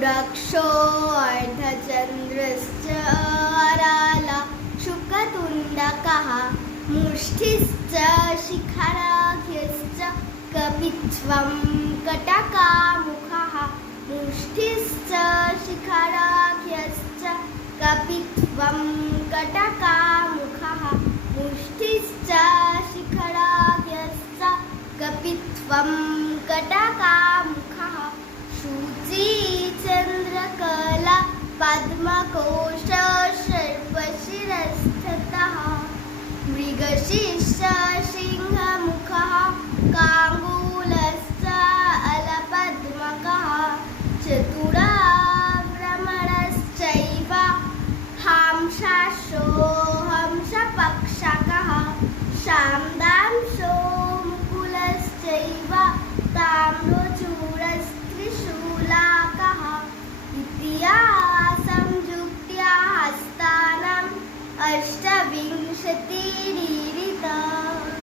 गुडक्षो अर्धचन्द्रश्च अराला शुकतुण्डकः मुष्टिश्च शिखराख्यश्च कपिध्वं कटकामुखः मुष्टिश्च शिखराख्यश्च कपिध्वं कटकामुखः मुष्टिश्च शिखराख्यश्च कपिध्वं कटकामुखः शुचिचन्द्रकला पद्मकोश सर्पशिरस्थतः मृगशीर्ष सिंहमुखः काङ्गूलश्च अलपद्मकः चतुराभ्रमरश्चैव हांसाशो हंसपक्षकः शाम्दांशो मुकुलश्चैव ताम्रचूडस्त्रिशूलाकः इतिहासं जुक्त्या हस्तानाम् अष्टविंशतिरीरिता।